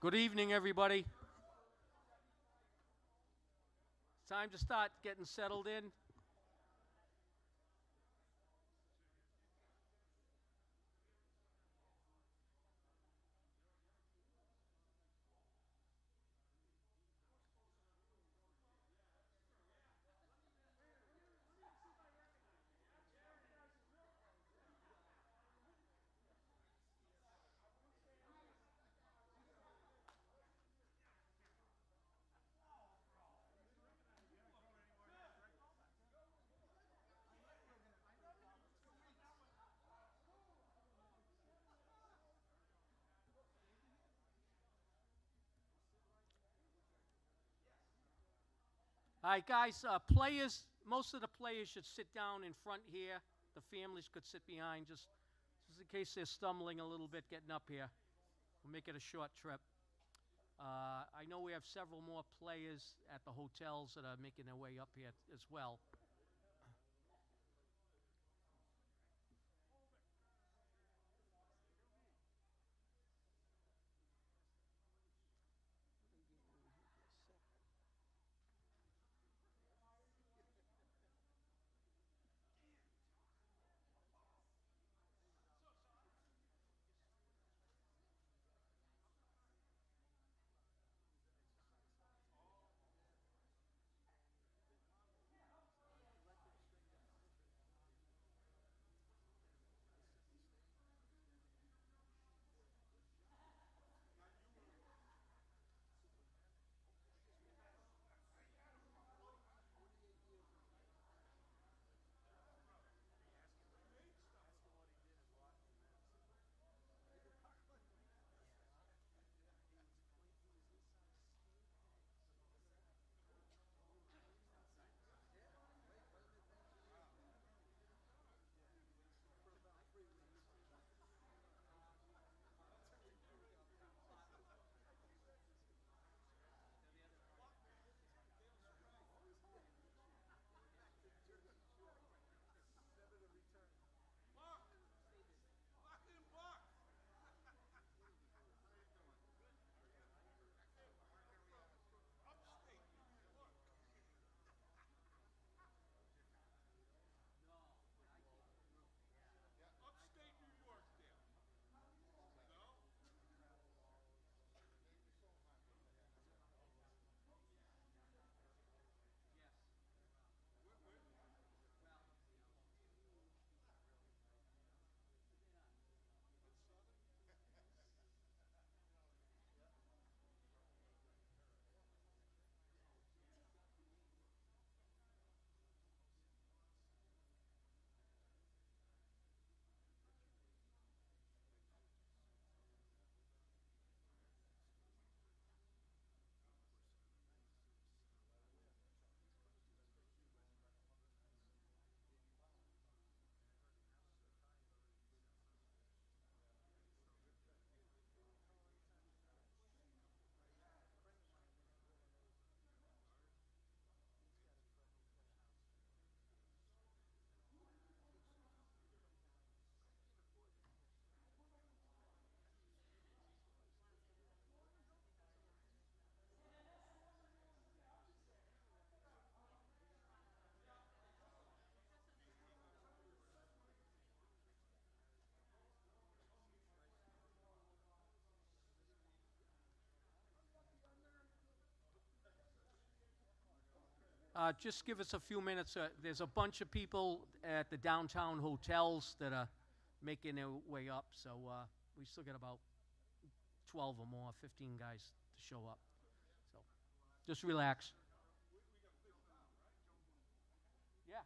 Good evening, everybody. It's time to start getting settled in. All right, guys, most of the players should sit down in front here. The families could sit behind, just in case they're stumbling a little bit getting up here. We'll make it a short trip. I know we have several more players at the hotels that are making their way up here as well. Just give us a few minutes. There's a bunch of people at the downtown hotels that are making their way up, so we still got about 12 or more, 15 guys to show up. So just relax. Yeah.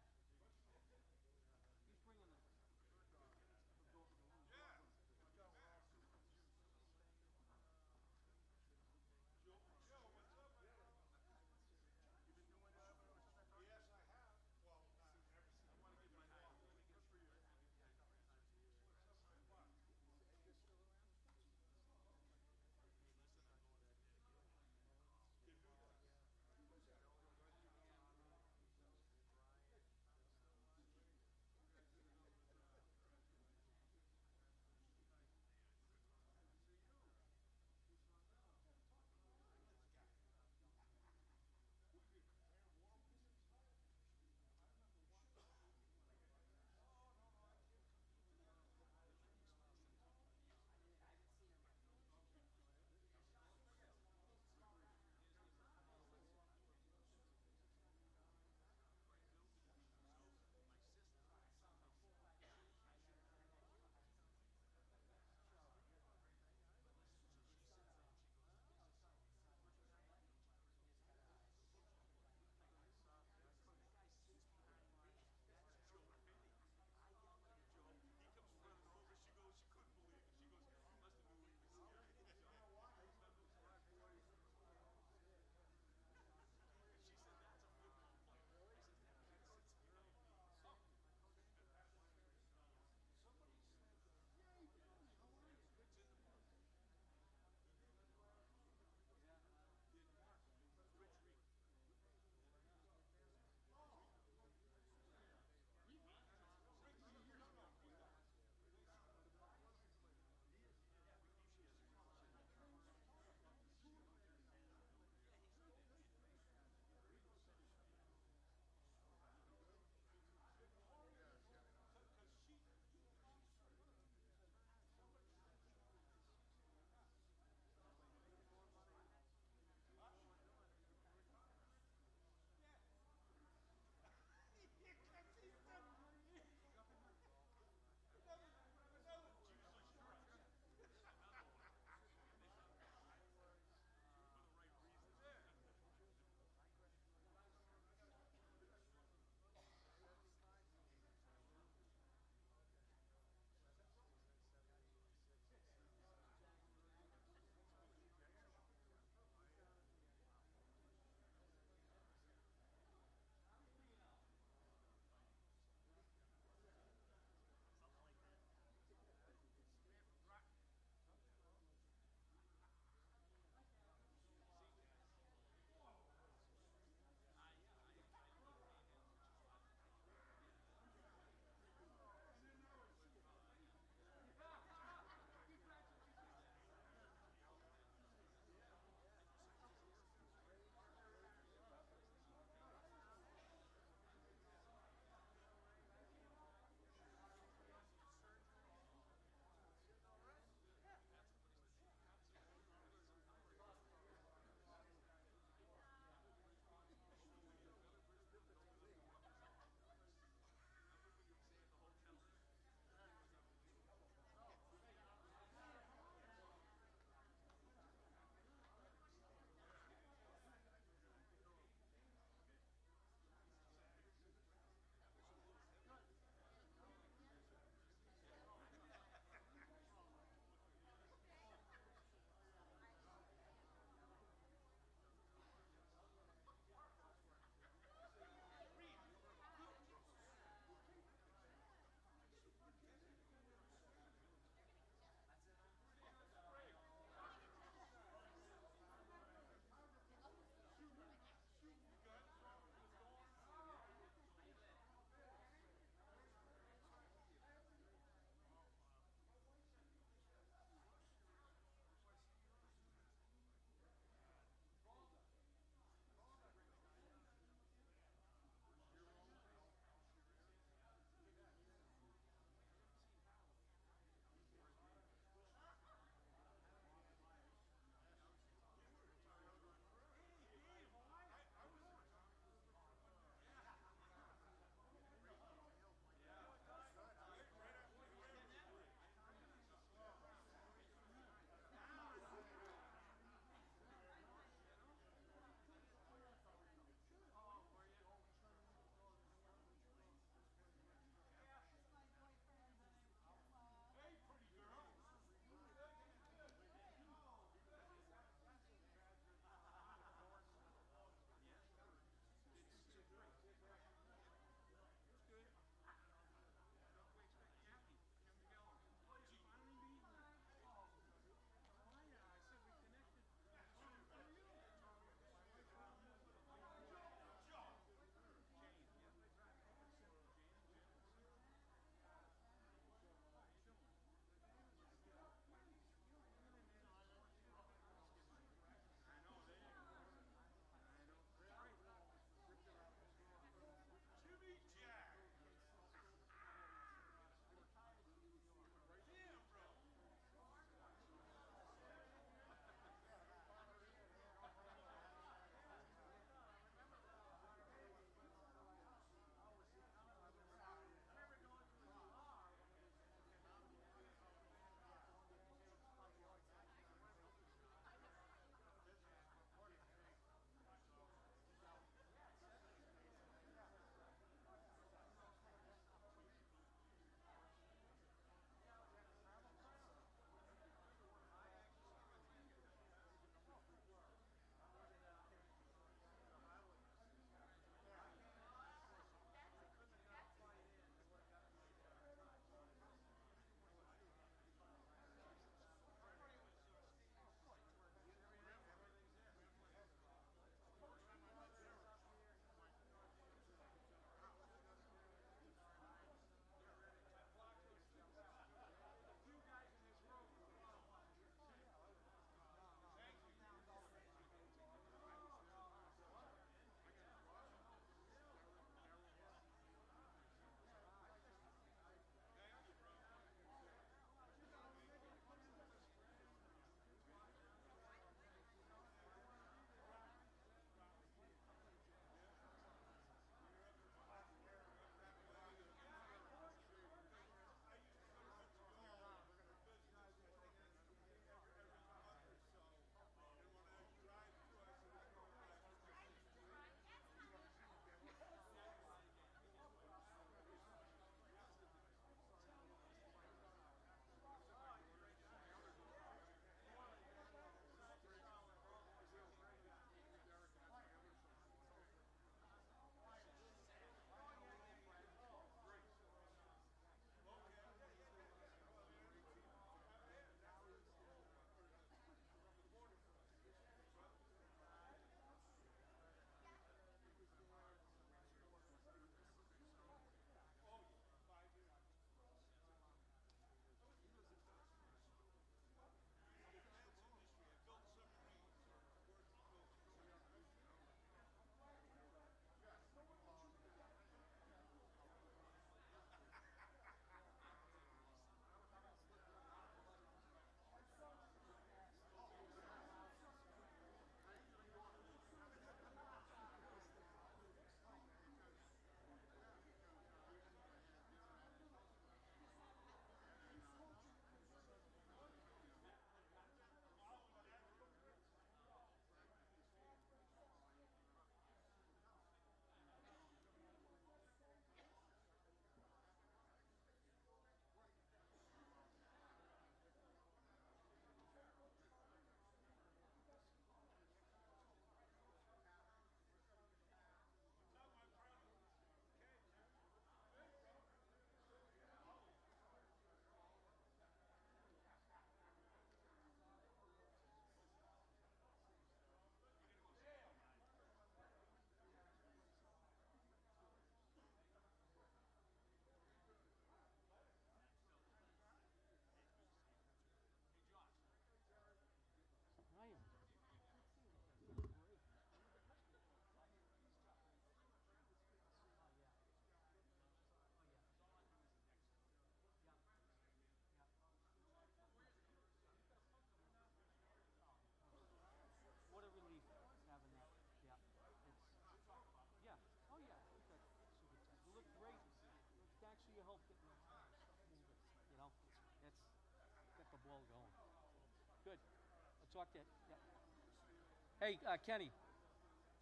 talk to. Yeah. Hey, Kenny.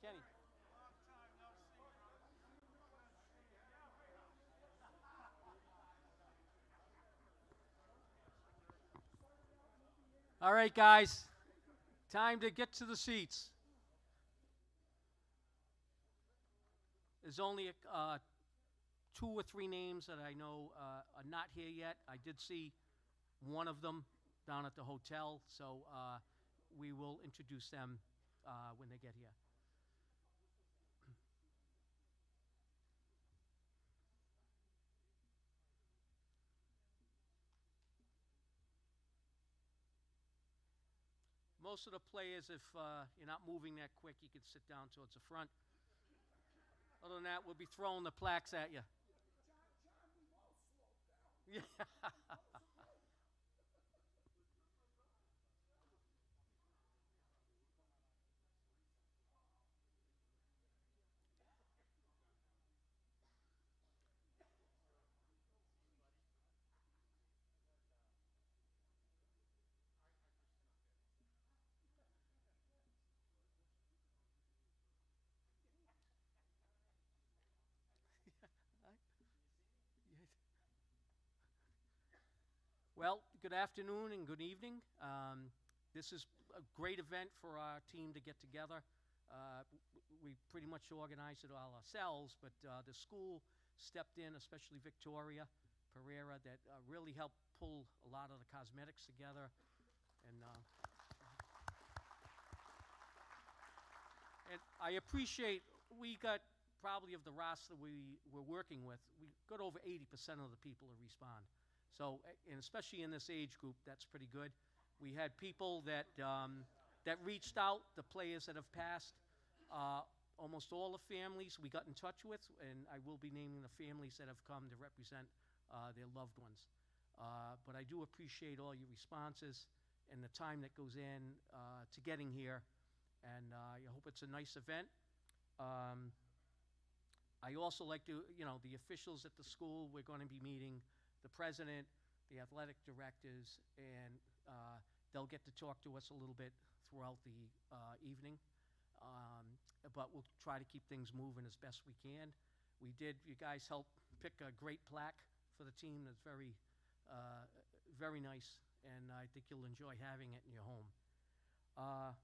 Kenny. All right, guys. Time to get to the seats. There's only two or three names that I know are not here yet. I did see one of them down at the hotel, so we will introduce them when they get here. Most of the players, if you're not moving that quick, you can sit down towards the front. Other than that, we'll be throwing the plaques at you. Yeah. Well, good afternoon and good evening. This is a great event for our team to get together. We pretty much organized it all ourselves, but the school stepped in, especially Victoria Pereira, that really helped pull a lot of the cosmetics together. And I appreciate, we got probably of the roster we were working with, we got over 80% of the people to respond. So, and especially in this age group, that's pretty good. We had people that reached out, the players that have passed, almost all the families we got in touch with, and I will be naming the families that have come to represent their loved ones. But I do appreciate all your responses and the time that goes in to getting here, and I hope it's a nice event. I also like to, the officials at the school, we're going to be meeting the president, the athletic directors, and they'll get to talk to us a little bit throughout the evening. But we'll try to keep things moving as best we can. You guys helped pick a great plaque for the team that's very, very nice, and I think you'll enjoy having it in your home. All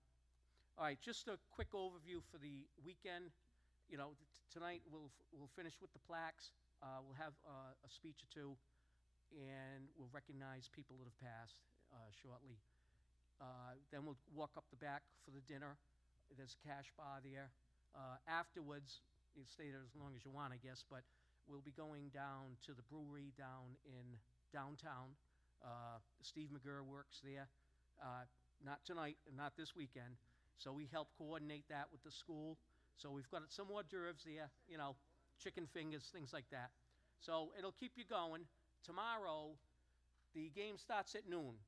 right, just a quick overview for the weekend. Tonight we'll finish with the plaques. We'll have a speech or two, and we'll recognize people that have passed shortly. Then we'll walk up the back for the dinner. There's a cash bar there. Afterwards, you stay there as long as you want, I guess, but we'll be going down to the brewery down in downtown. Steve McGurr works there. Not tonight, not this weekend. So we help coordinate that with the school. So we've got some hors d'oeuvres there, chicken fingers, things like that. So it'll keep you going. Tomorrow, the game starts at noon.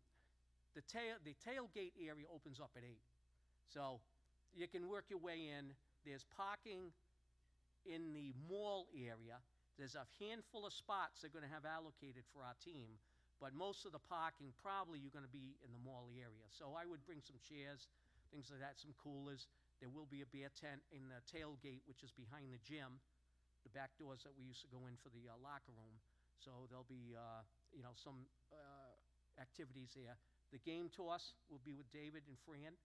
The tailgate area opens up at 8. So you can work your way in. There's parking in the mall area. There's a handful of spots they're going to have allocated for our team, but most of the parking probably you're going to be in the mall area. So I would bring some chairs, things like that, some coolers. There will be a beer tent in the tailgate, which is behind the gym, the back doors that we used to go in for the locker room. So there'll be, some activities there. The game toss will be with David and Fran.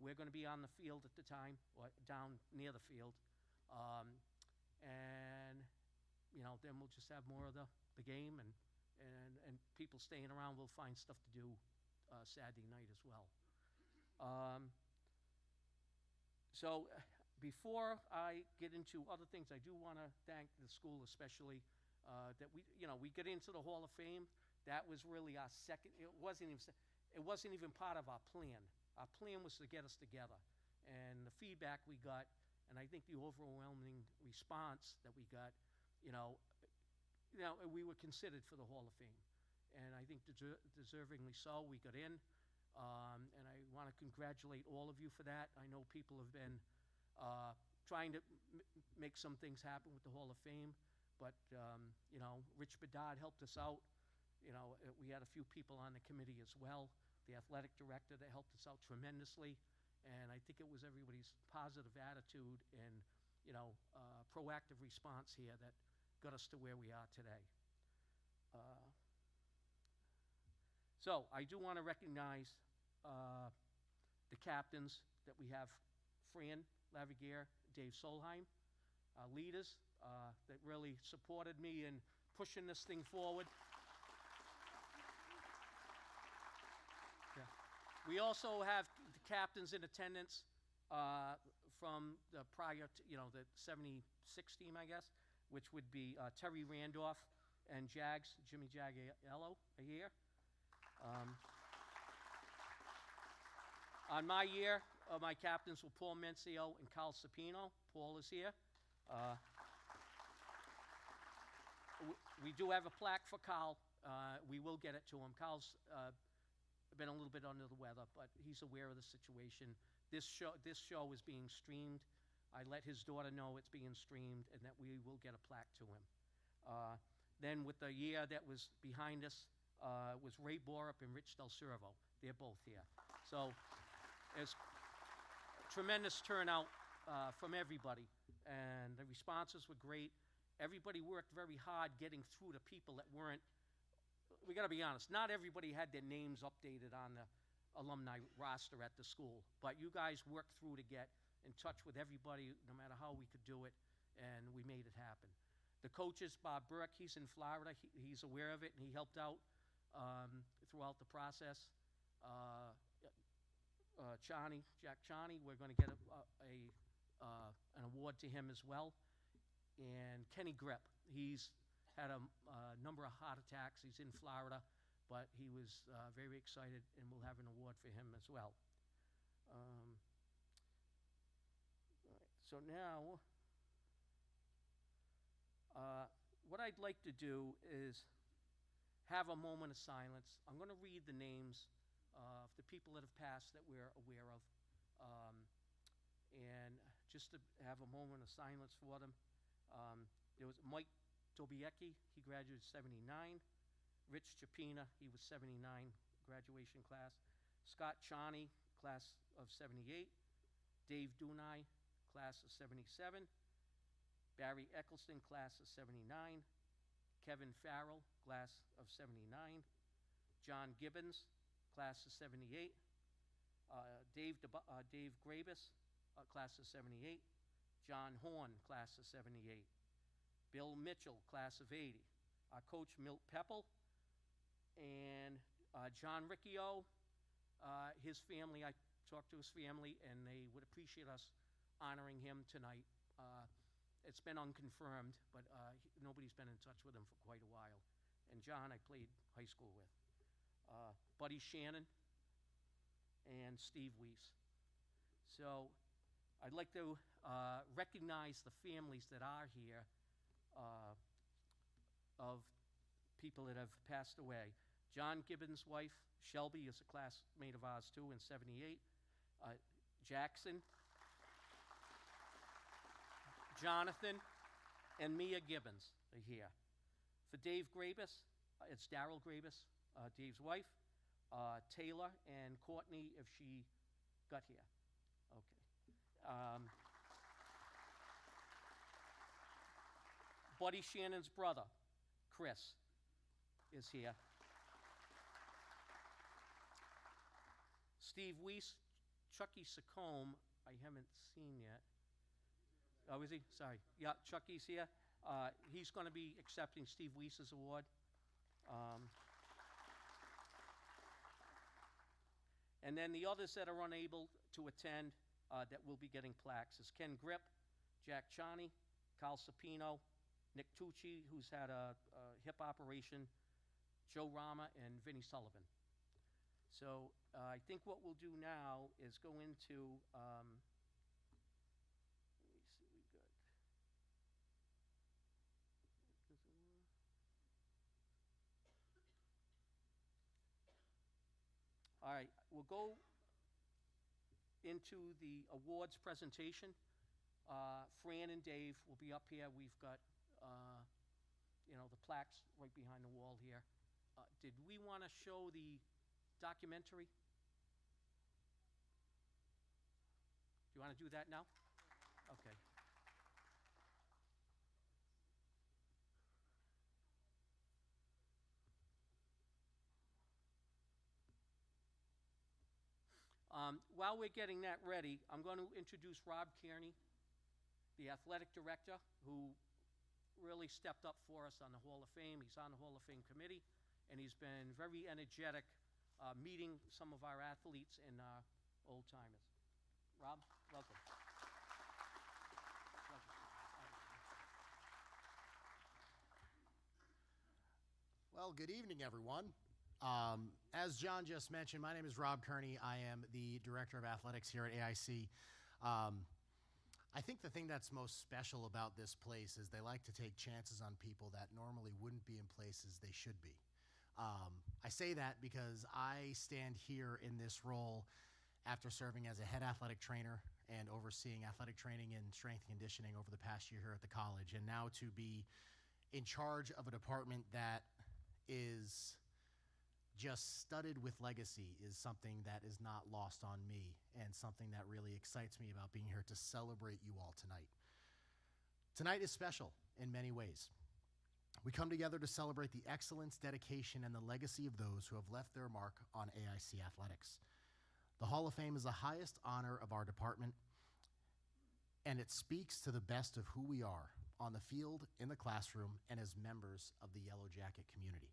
We're going to be on the field at the time, or down near the field. And, then we'll just have more of the game, and people staying around will find stuff to do Saturday night as well. So before I get into other things, I do want to thank the school especially that we get into the Hall of Fame. That was really our second. It wasn't even part of our plan. Our plan was to get us together, and the feedback we got, and I think the overwhelming response that we got, we were considered for the Hall of Fame, and I think deservingly so. We got in. And I want to congratulate all of you for that. I know people have been trying to make some things happen with the Hall of Fame, but, Rich Bedard helped us out. We had a few people on the committee as well. the athletic director that helped us out tremendously, and I think it was everybody's positive attitude and, proactive response here that got us to where we are today. So I do want to recognize the captains that we have: Fran Laviguier, Dave Solheim, leaders that really supported me in pushing this thing forward. Yeah. We also have the captains in attendance from the prior, the 76 team, I guess, which would be Terry Randolph and Jimmy Jagiello are here. On my year, my captains were Paul Mencio and Carl Sapino. Paul is here. We do have a plaque for Carl. We will get it to him. Carl's been a little bit under the weather, but he's aware of the situation. This show is being streamed. I let his daughter know it's being streamed and that we will get a plaque to him. Then with the year that was behind us was Ray Borup and Rich Del Cervo. They're both here. So there's tremendous turnout from everybody, and the responses were great. Everybody worked very hard getting through to people that weren't. We got to be honest, not everybody had their names updated on the alumni roster at the school, but you guys worked through to get in touch with everybody, no matter how we could do it, and we made it happen. The coaches, Bob Burke, he's in Florida. He's aware of it, and he helped out throughout the process. Jack Chani, we're going to get an award to him as well. And Kenny Grip, he's had a number of heart attacks. He's in Florida, but he was very excited, and we'll have an award for him as well. So now, what I'd like to do is have a moment of silence. I'm going to read the names of the people that have passed that we're aware of, and just to have a moment of silence for them. There was Mike Tobiecki, he graduated 79. Rich Chapina, he was 79, graduation class. Scott Chani, class of 78. Dave Dunai, class of 77. Barry Eccleston, class of 79. Kevin Farrell, class of 79. John Gibbons, class of 78. Dave Grabus, class of 78. John Horn, class of 78. Bill Mitchell, class of 80. Our coach, Milt Peppel. And John Riccio, his family, I talked to his family, and they would appreciate us honoring him tonight. It's been unconfirmed, but nobody's been in touch with him for quite a while. And John, I played high school with. Buddy Shannon and Steve Weiss. So I'd like to recognize the families that are here of people that have passed away. John Gibbons' wife, Shelby, is a classmate of ours too in 78. Jackson, Jonathan, and Mia Gibbons are here. For Dave Grabus, it's Daryl Grabus, Dave's wife, Taylor and Courtney, if she got here. Okay. Buddy Shannon's brother, Chris, is here. Steve Weiss, Chucky Sacombe, I haven't seen yet. Oh, is he? Sorry. Yeah, Chucky's here. He's going to be accepting Steve Weiss's award. And then the others that are unable to attend that will be getting plaques is Ken Grip, Jack Chani, Carl Sapino, Nick Tucci, who's had a hip operation, Joe Rama, and Vinnie Sullivan. So I think what we'll do now is go into, let me see, we got. All right, we'll go into the awards presentation. Fran and Dave will be up here. We've got, the plaques right behind the wall here. Did we want to show the documentary? Do you want to do that now? Okay. While we're getting that ready, I'm going to introduce Rob Kearney, the athletic director, who really stepped up for us on the Hall of Fame. He's on the Hall of Fame committee, and he's been very energetic meeting some of our athletes and old timers. Rob, welcome. Well, good evening, everyone. As John just mentioned, my name is Rob Kearney. I am the Director of Athletics here at AIC. I think the thing that's most special about this place is they like to take chances on people that normally wouldn't be in places they should be. I say that because I stand here in this role after serving as a head athletic trainer and overseeing athletic training and strength and conditioning over the past year here at the college, and now to be in charge of a department that is just studded with legacy is something that is not lost on me, and something that really excites me about being here to celebrate you all tonight. Tonight is special in many ways. We come together to celebrate the excellence, dedication, and the legacy of those who have left their mark on AIC athletics. The Hall of Fame is the highest honor of our department, and it speaks to the best of who we are on the field, in the classroom, and as members of the Yellow Jacket community.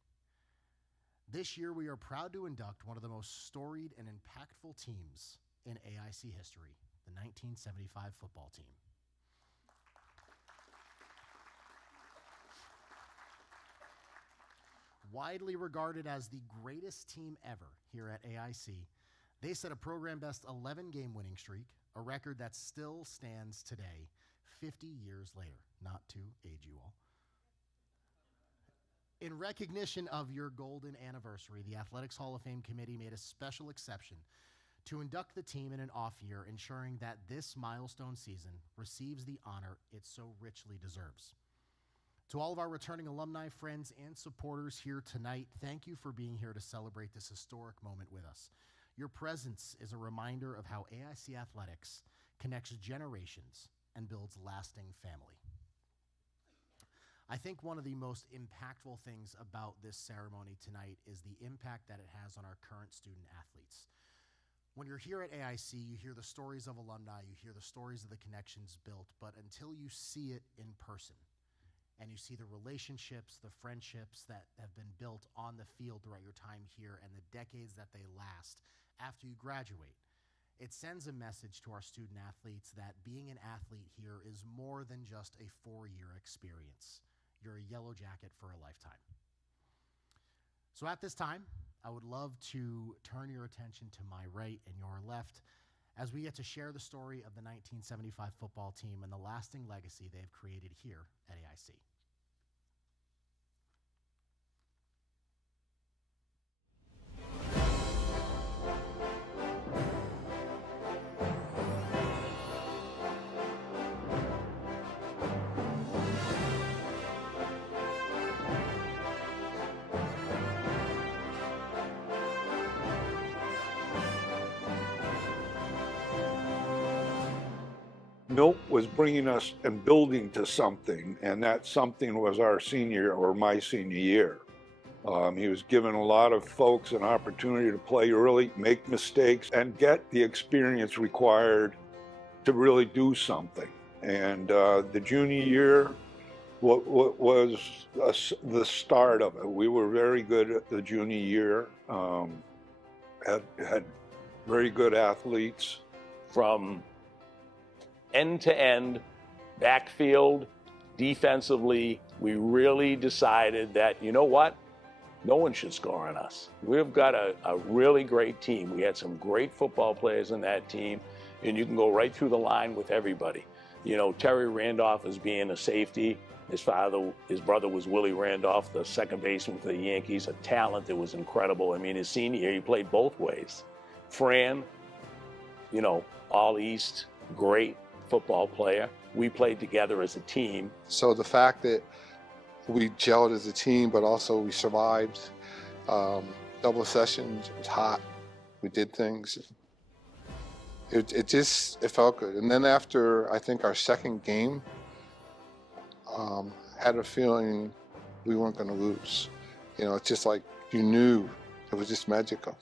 This year, we are proud to induct one of the most storied and impactful teams in AIC history, the 1975 football team. Widely regarded as the greatest team ever here at AIC, they set a program-best 11-game winning streak, a record that still stands today, 50 years later, not to age you all. In recognition of your golden anniversary, the Athletics Hall of Fame Committee made a special exception to induct the team in an off year, ensuring that this milestone season receives the honor it so richly deserves. To all of our returning alumni, friends, and supporters here tonight, thank you for being here to celebrate this historic moment with us. Your presence is a reminder of how AIC athletics connects generations and builds lasting family. I think one of the most impactful things about this ceremony tonight is the impact that it has on our current student athletes. When you're here at AIC, you hear the stories of alumni, you hear the stories of the connections built, but until you see it in person, and you see the relationships, the friendships that have been built on the field throughout your time here and the decades that they last after you graduate, it sends a message to our student athletes that being an athlete here is more than just a 4-year experience. You're a Yellow Jacket for a lifetime. So at this time, I would love to turn your attention to my right and your left as we get to share the story of the 1975 football team and the lasting legacy they've created here at AIC. Milt was bringing us and building to something, and that something was our senior or my senior year. He was giving a lot of folks an opportunity to play early, make mistakes, and get the experience required to really do something. And the junior year was the start of it. We were very good at the junior year, had very good athletes. From end to end, backfield, defensively, we really decided that, you know what? No one should score on us. We've got a really great team. We had some great football players in that team, and you can go right through the line with everybody. You know, Terry Randolph as being a safety. His brother was Willie Randolph, the second baseman for the Yankees, a talent that was incredible. I mean, his senior year, he played both ways. Fran, you know, all East, great football player. We played together as a team. So the fact that we gelled as a team, but also we survived double sessions. It was hot. We did things. It felt good. And then after, I think, our second game, had a feeling we weren't going to lose. You know, it's just like you knew. It was just magical.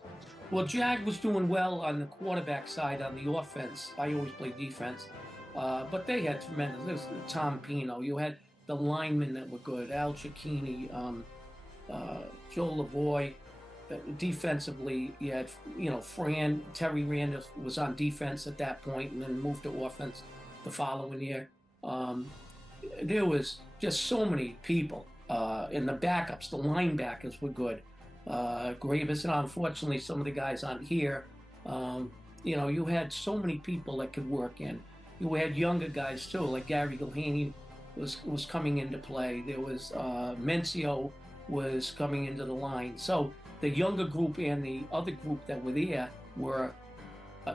Well, Jag was doing well on the quarterback side on the offense. I always played defense. But they had tremendous. There was Tom Pino. You had the linemen that were good. Al Cicchini, Joe Lavoie. Defensively, you had, Terry Randall was on defense at that point and then moved to offense the following year. There was just so many people. And the backups, the linebackers were good. Gravis, and unfortunately some of the guys on here, you had so many people that could work in. You had younger guys too, like Gary Gilhaney was coming into play. There was Mencio was coming into the line. So the younger group and the other group that were there were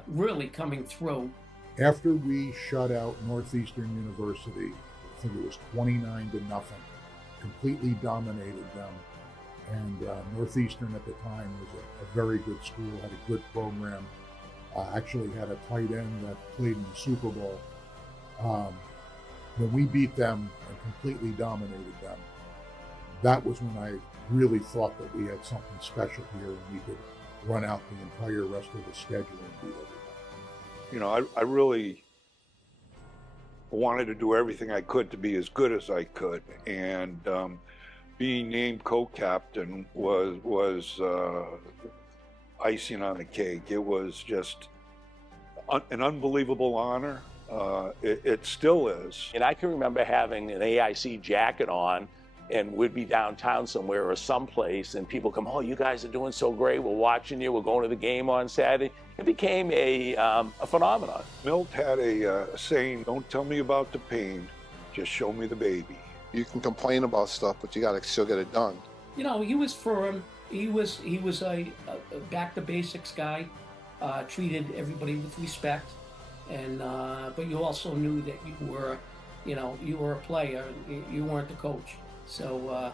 really coming through. After we shut out Northeastern University, I think it was 29-0, completely dominated them. And Northeastern at the time was a very good school, had a good program, actually had a tight end that played in the Super Bowl. When we beat them and completely dominated them, that was when I really thought that we had something special here and we could run out the entire rest of the schedule and beat everybody. You know, I really wanted to do everything I could to be as good as I could, and being named co-captain was icing on the cake. It was just an unbelievable honor. It still is. And I can remember having an AIC jacket on, and we'd be downtown somewhere or someplace, and people come, "Oh, you guys are doing so great. We're watching you. We're going to the game on Saturday." It became a phenomenon. Milt had a saying, "Don't tell me about the pain, just show me the baby." You can complain about stuff, but you got to still get it done. He was firm. He was a back to basics guy. Treated everybody with respect, and but you also knew that you were a player. You weren't the coach. So,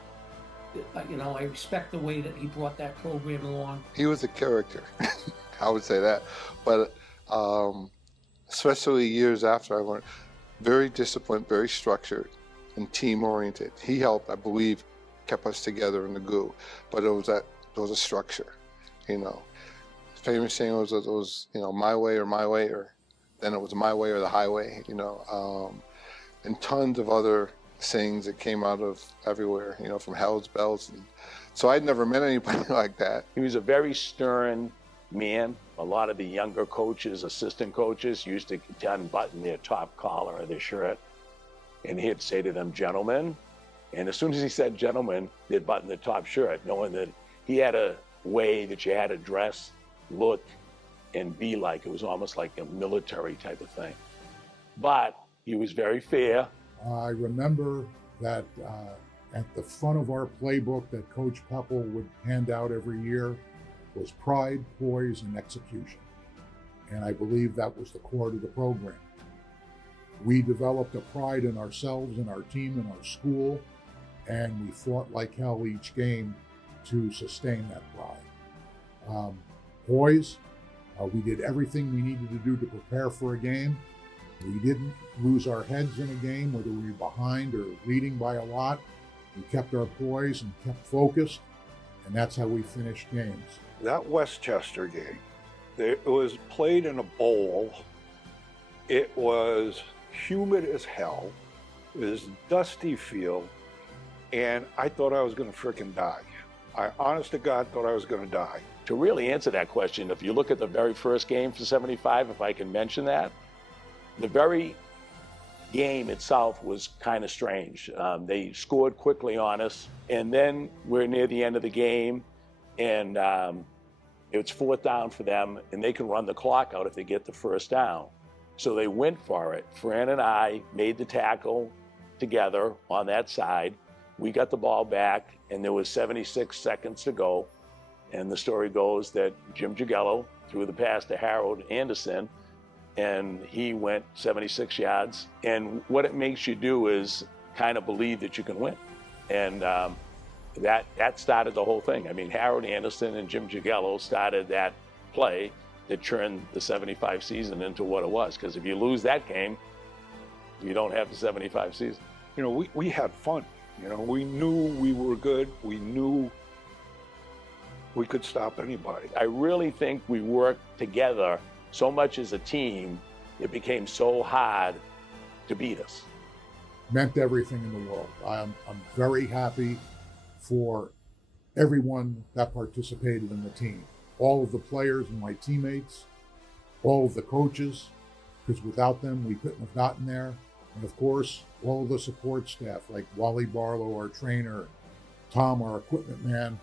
I respect the way that he brought that program along. He was a character, I would say that. But especially years after, I learned very disciplined, very structured, and team-oriented. He helped, I believe, kept us together in the GU. But there was a structure, Famous saying was my way, or then it was my way or the highway, and tons of other sayings that came out of everywhere, from Hell's Bells. And so I'd never met anybody like that. He was a very stern man. A lot of the younger coaches, assistant coaches, used to unbutton their top collar of their shirt, and he'd say to them, "Gentlemen," and as soon as he said "gentlemen," they'd button the top shirt, knowing that he had a way that you had to dress, look, and be like. It was almost like a military type of thing. But he was very fair. I remember that at the front of our playbook that Coach Peppel would hand out every year was pride, poise, and execution. And I believe that was the core to the program. We developed a pride in ourselves, in our team, in our school, and we fought like hell each game to sustain that pride. Poise, we did everything we needed to do to prepare for a game. We didn't lose our heads in a game, whether we were behind or leading by a lot. We kept our poise and kept focused, and that's how we finished games. That Westchester game, it was played in a bowl. It was humid as hell. It was a dusty field, and I thought I was going to frickin' die. I, honest to God, thought I was going to die. To really answer that question, if you look at the very first game for 75, if I can mention that, the very game itself was kind of strange. They scored quickly on us, and then we're near the end of the game, and it's 4th down for them, and they can run the clock out if they get the first down. So they went for it. Fran and I made the tackle together on that side. We got the ball back, and there was 76 seconds to go. And the story goes that Jim Jagello threw the pass to Harold Anderson, and he went 76 yards. And what it makes you do is kind of believe that you can win. And that started the whole thing. I mean, Harold Anderson and Jim Gigello started that play that turned the 75 season into what it was. Because if you lose that game, you don't have the 75 season. You know, we had fun. You know, we knew we were good. We knew we could stop anybody. I really think we worked together so much as a team, it became so hard to beat us. Meant everything in the world. I'm very happy for everyone that participated in the team. All of the players and my teammates, all of the coaches, because without them, we couldn't have gotten there. And of course, all of the support staff, like Wally Barlow, our trainer, Tom, our equipment man.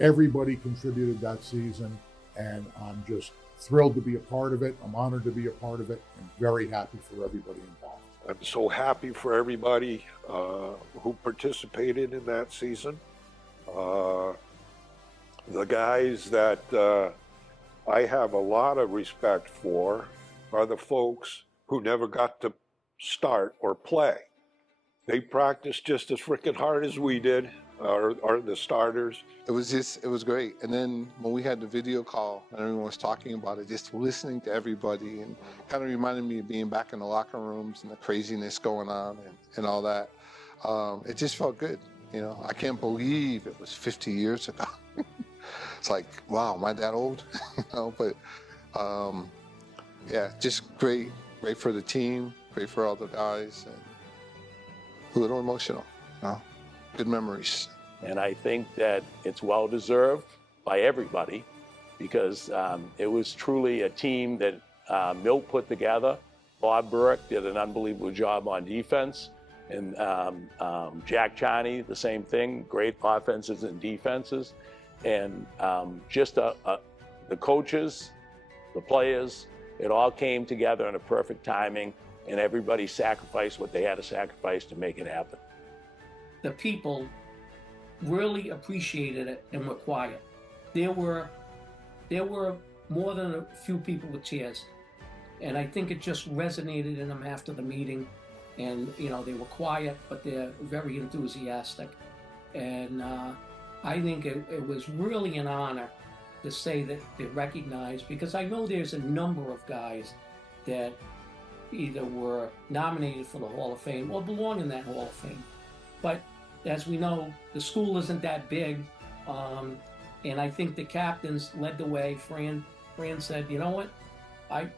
Everybody contributed that season, and I'm just thrilled to be a part of it. I'm honored to be a part of it, and very happy for everybody involved. I'm so happy for everybody who participated in that season. The guys that I have a lot of respect for are the folks who never got to start or play. They practiced just as freaking hard as we did, or the starters. It was great. And then when we had the video call and everyone was talking about it, just listening to everybody, and kind of reminded me of being back in the locker rooms and the craziness going on and all that. It just felt good. You know, I can't believe it was 50 years ago. It's like, wow, am I that old? You know, but yeah, just great for the team, great for all the guys, and a little emotional, you know? Good memories. And I think that it's well deserved by everybody, because it was truly a team that Milt put together. Bob Burke did an unbelievable job on defense, and Jack Charney, the same thing, great offenses and defenses. And just the coaches, the players, it all came together in a perfect timing, and everybody sacrificed what they had to sacrifice to make it happen. The people really appreciated it and were quiet. There were more than a few people with tears, and I think it just resonated in them after the meeting. And you know, they were quiet, but they're very enthusiastic. And I think it was really an honor to say that they're recognized, because I know there's a number of guys that either were nominated for the Hall of Fame or belong in that Hall of Fame. But as we know, the school isn't that big, and I think the captains led the way. Fran said, you know what, I'm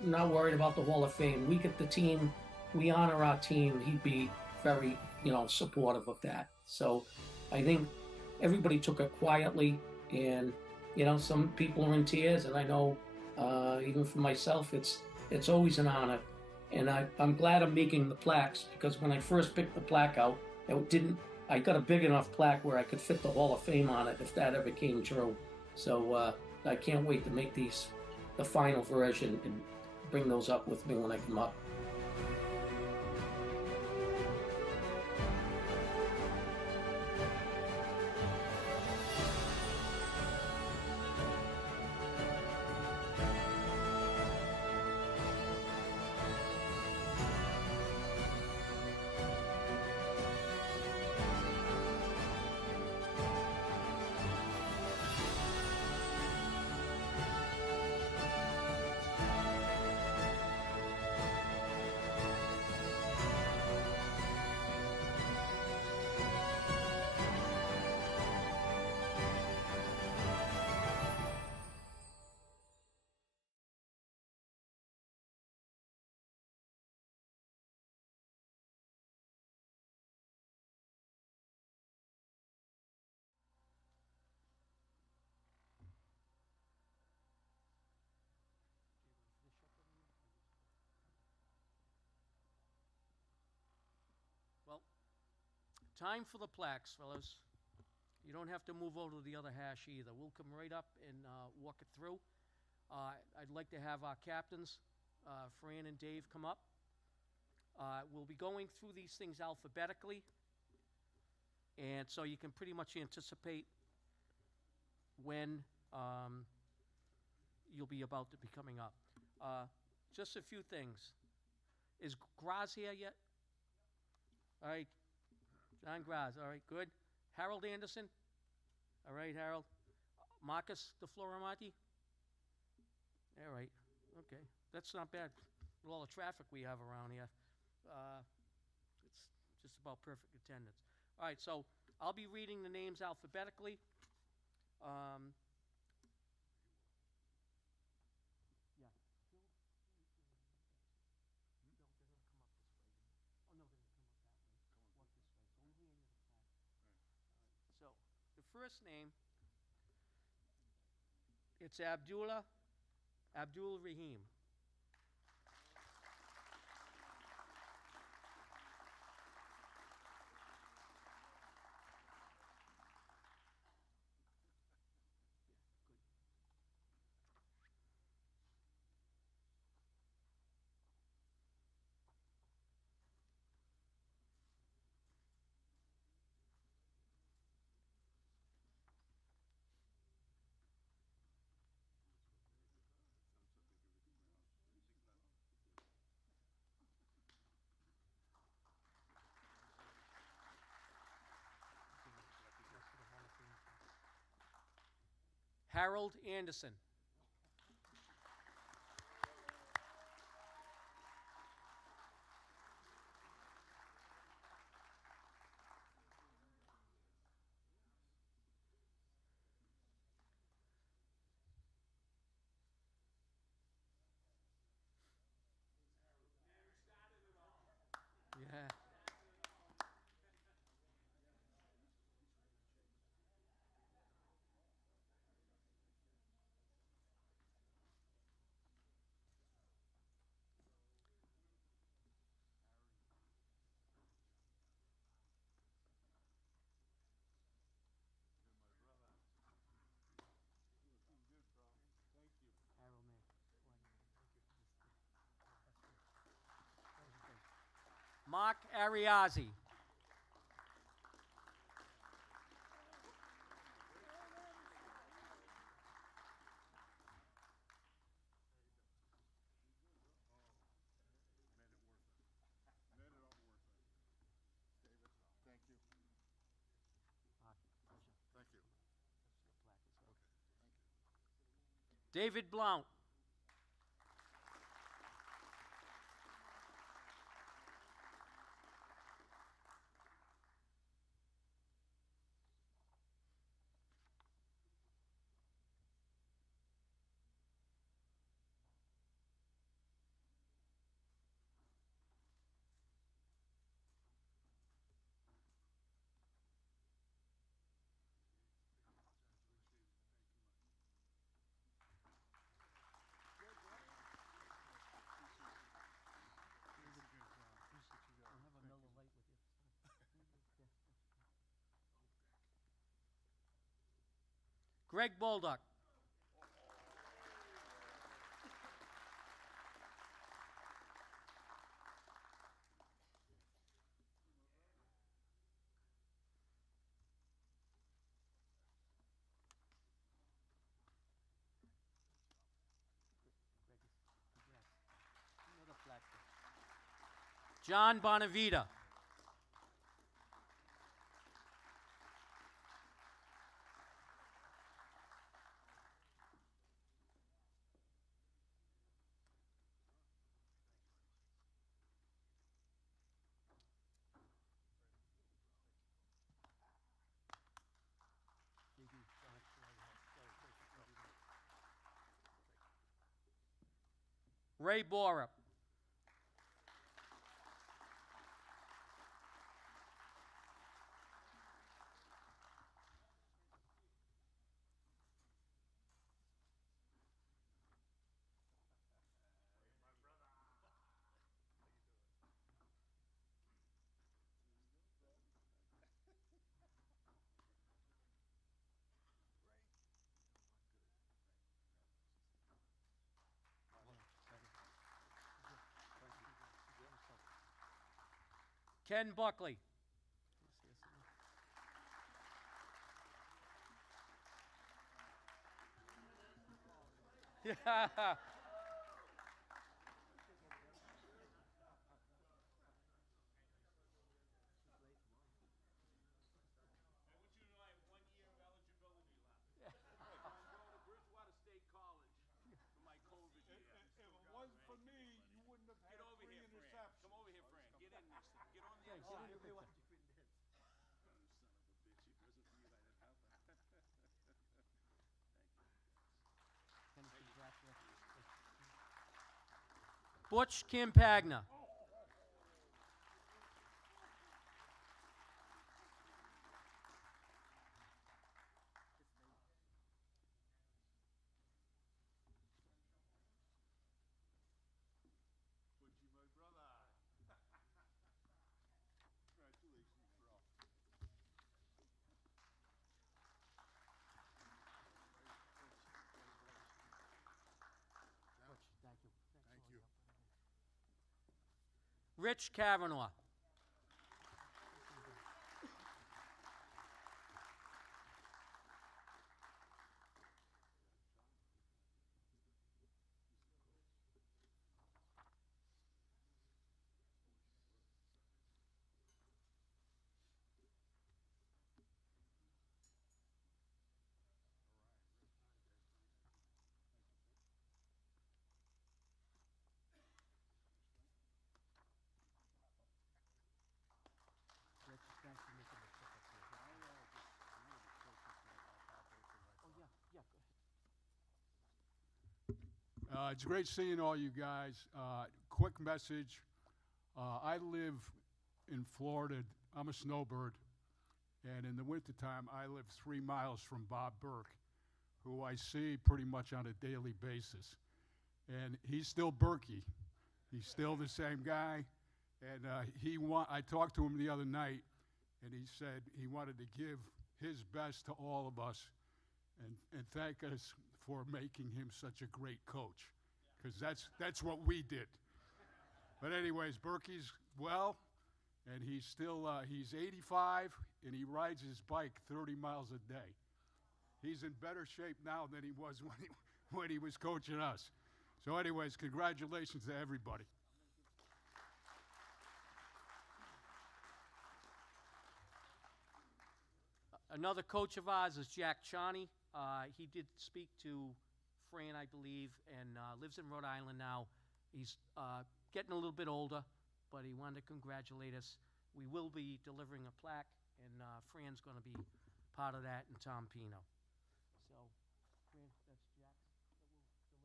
not worried about the Hall of Fame. We get the team, we honor our team. He'd be very, you know, supportive of that. So I think everybody took it quietly, and you know, some people are in tears, and I know even for myself, it's always an honor. And I'm glad I'm making the plaques, because when I first picked the plaque out, I got a big enough plaque where I could fit the Hall of Fame on it if that ever came true. So I can't wait to make the final version and bring those up with me when I come up. Well, time for the plaques, fellas. You don't have to move over to the other hash either. We'll come right up and walk it through. I'd like to have our captains, Fran and Dave, come up. We'll be going through these things alphabetically, and so you can pretty much anticipate when you'll be about to be coming up. Just a few things. Is Graz here yet? All right, John Graz, all right, good. Harold Anderson. All right, Harold. Marcus DeFloramati. All right. Okay. That's not bad. With all the traffic we have around here. It's just about perfect attendance. All right, so I'll be reading the names alphabetically. Yeah. So the first name, it's Abdul Rahim. Harold Anderson. Yeah. Harold, man. Mark Ariazi. David Blount. Greg Bolduck. John Bonavita. Ray Borup. Ken Buckley. Yeah. Nice. Get in the picture. Butch Campagna. Thank you. Thank you. Rich Kavanaugh. Rich, thanks for making the trip up here. Oh, yeah, go ahead. It's great seeing all you guys. Quick message. I live in Florida. I'm a snowbird. And in the wintertime, I live 3 miles from Bob Burke, who I see pretty much on a daily basis. And he's still Berkey. He's still the same guy. And I talked to him the other night, and he said he wanted to give his best to all of us and thank us for making him such a great coach, because that's what we did. But anyways, Berkey's well, and he's still he's 85, and he rides his bike 30 miles a day. He's in better shape now than he was when he was coaching us. So anyways, congratulations to everybody. Another coach of ours is Jack Chani. He did speak to Fran, I believe, and lives in Rhode Island now. He's getting a little bit older, but he wanted to congratulate us. We will be delivering a plaque, and Fran's going to be part of that, and Tom Pino. So, Fran, that's Jack that we'll deliver to him.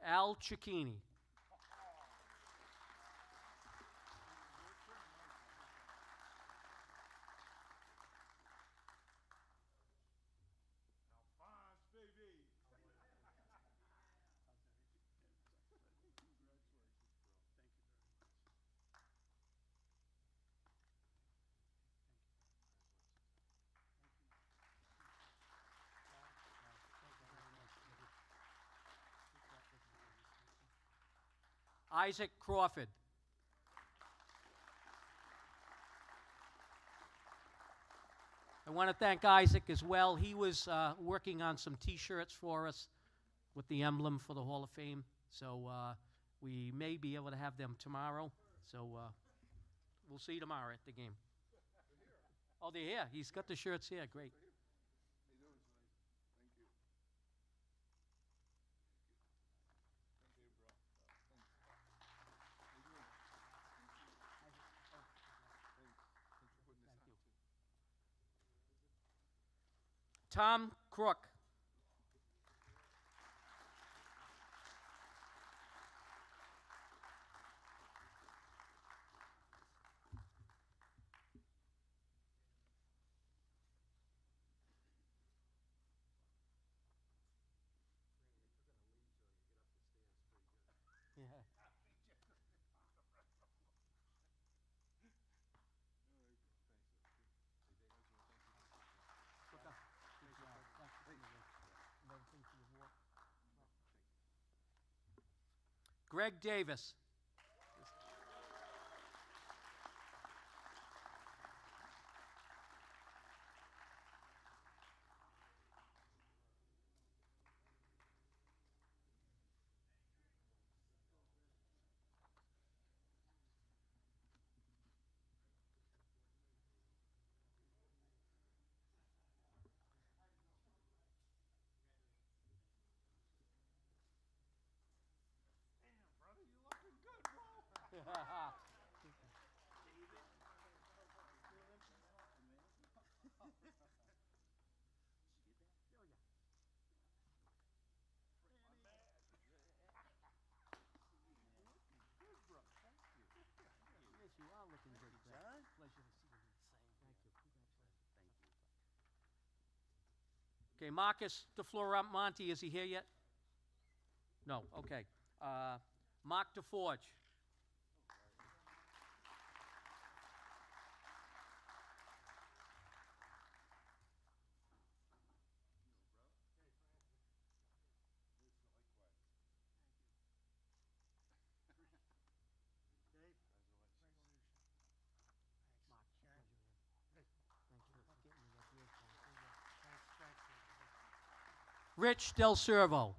Okay. Al Cicchini. Isaac Crawford. I want to thank Isaac as well. He was working on some T-shirts for us with the emblem for the Hall of Fame. So we may be able to have them tomorrow. So we'll see you tomorrow at the game. Oh, they're here. He's got the shirts here. Great. Tom Crook. Yeah. Greg Davis. Okay, Marcus DeFlorimonte, is he here yet? No, okay. Mark DeForge. Rich Del Servo.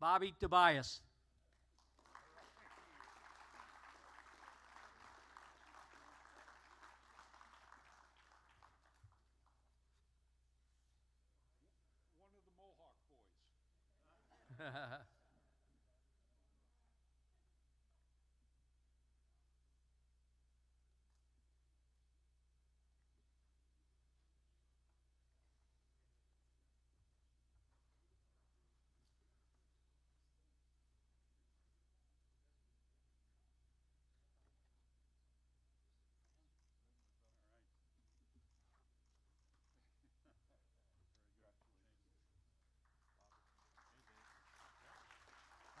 Bobby Tobias. One of the Mohawk boys.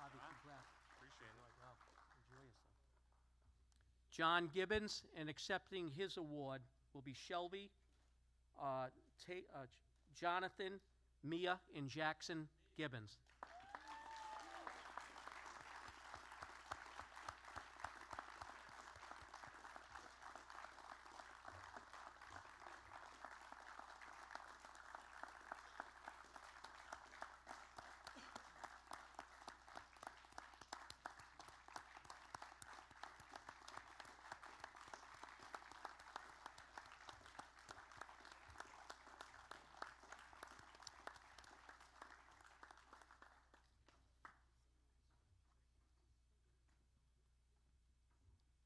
Bobby, congrats. Appreciate it. Wow. Enjoy yourself. John Gibbons, and accepting his award will be Shelby, Jonathan, Mia, and Jackson Gibbons. Just a little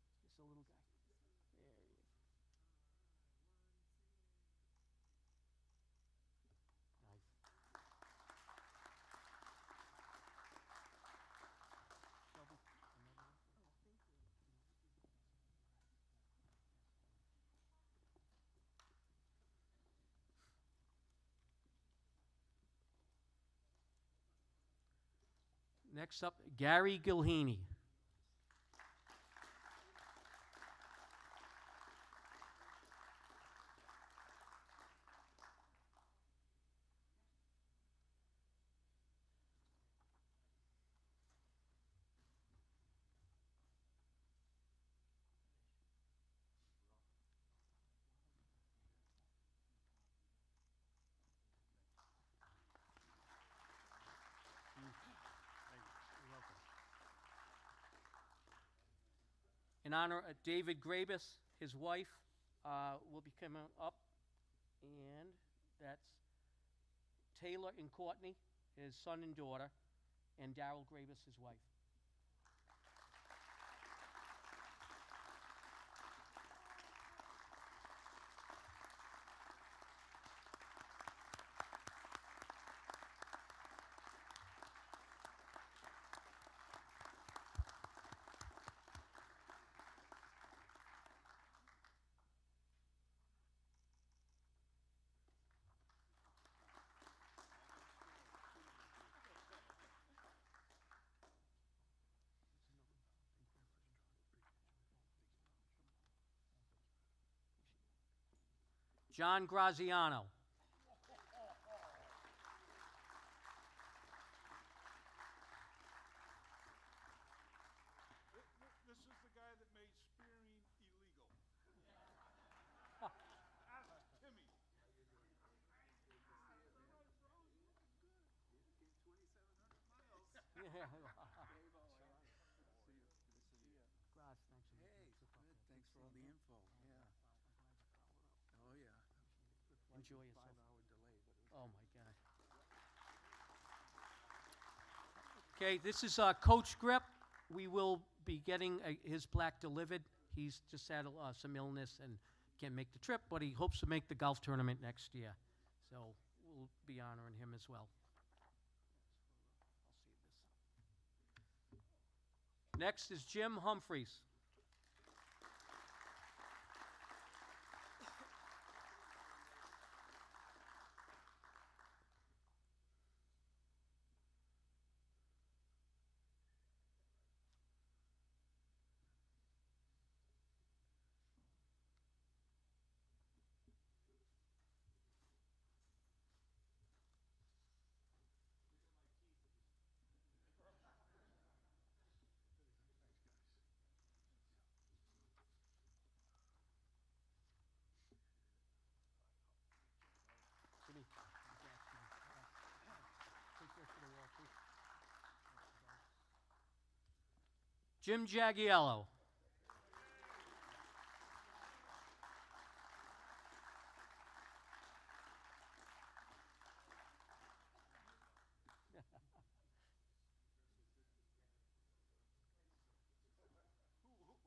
guy. There he is. Nice. Shelby, another one? Next up, Gary Gilheeney. In honor of David Grabus, his wife will be coming up, and that's Taylor and Courtney, his son and daughter, and Darrell Grabus, his wife. John Graziano. This is the guy that made spearing illegal. Timmy. the info, yeah. Oh, yeah. Enjoy yourself. 5-hour delay, but it was. Oh, my God. Okay, this is Coach Grip. We will be getting his plaque delivered. He's just had some illness and can't make the trip, but he hopes to make the golf tournament next year. So we'll be honoring him as well. Next is Jim Humphreys. Jimmy. Take this to the wall, please. Jim Jagiello.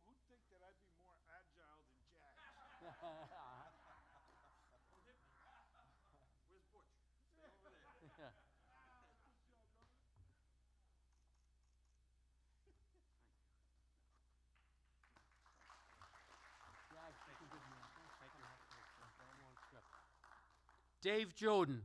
Who'd think that I'd be more agile than Jack? Where's Butch? Stay over there. Yeah. Dave Jordan.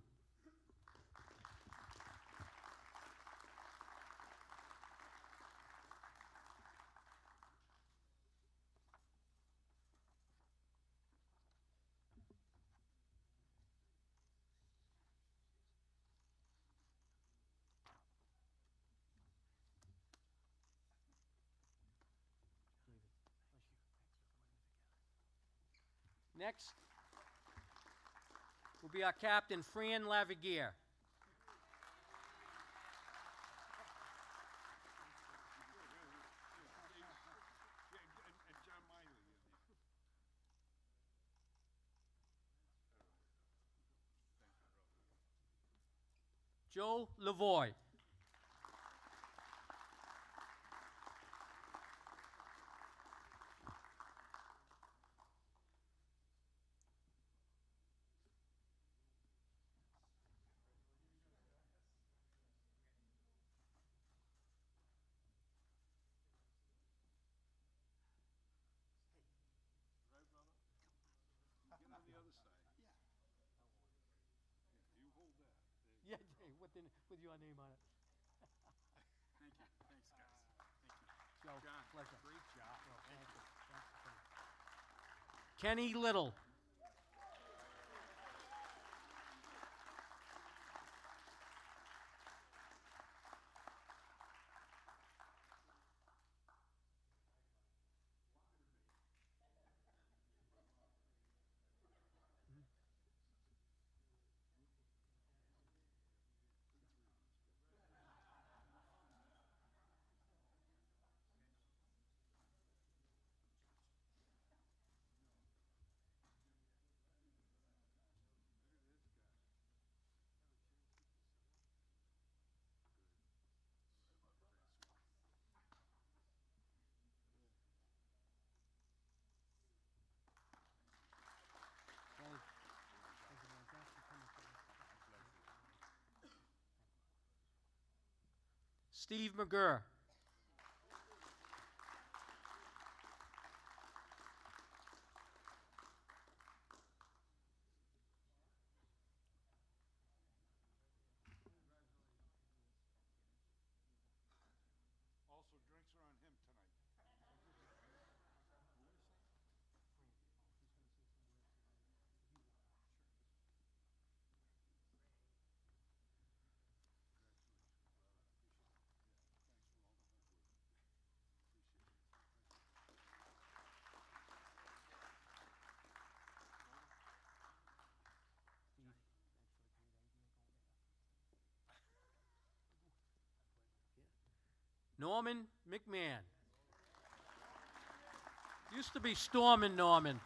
Next will be our captain, Fran Laviguier. And John Miley. Joe Lavoy. Right, brother? Get on the other side. Yeah. You hold that. There you Yeah, with your name on it. Thank you. Thanks, guys. Thank you. Joe, John, pleasure. great job. Well, thank you. Thanks for coming. Kenny Little. Steve McGurr. Also, drinks are on him tonight. Norman McMahon. Used to be Storm and Norman.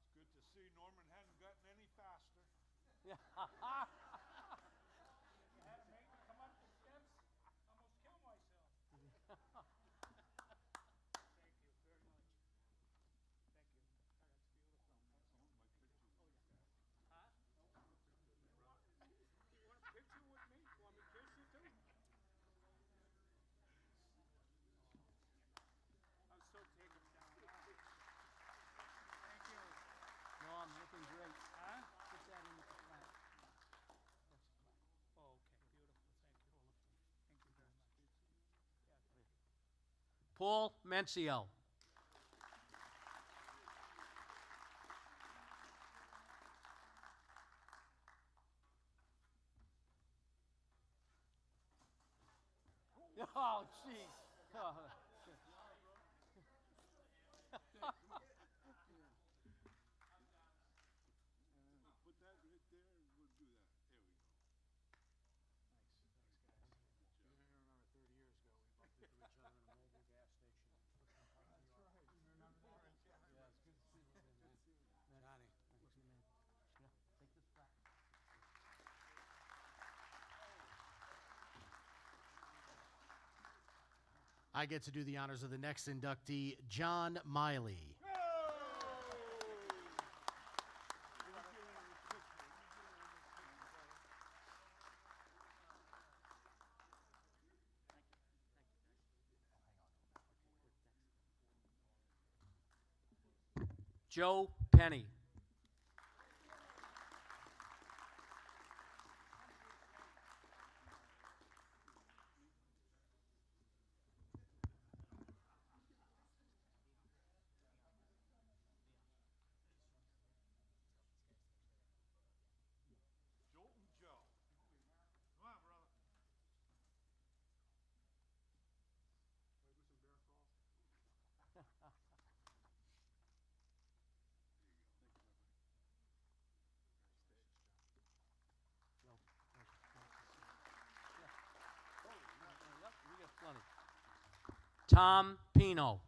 It's good to see Norman hadn't gotten any faster. Yeah. Come up the steps, almost kill myself. Thank you very much. Thank you. That's beautiful. Huh? You want a picture with me? You want me to kiss you too? I'll still take him down. Thank you. Norm, looking great. Huh? Put that in the flat. Oh, okay. Beautiful. Thank you. Thank you very much. Paul Mencio. Oh, jeez. Oh. Put that right there and we'll do that. There we go. You remember 30 years ago, we bumped into each other in a mobile gas station. That's right. You remember that? Yeah, it's good to see you again, man. Johnny. What's your name? Yeah, take this back. I get to do the honors of the next inductee, John Miley. Joe Penny. Jolton Joe. Come on, brother. Play with some bear crawl. Yep, we got plenty. Tom Pino.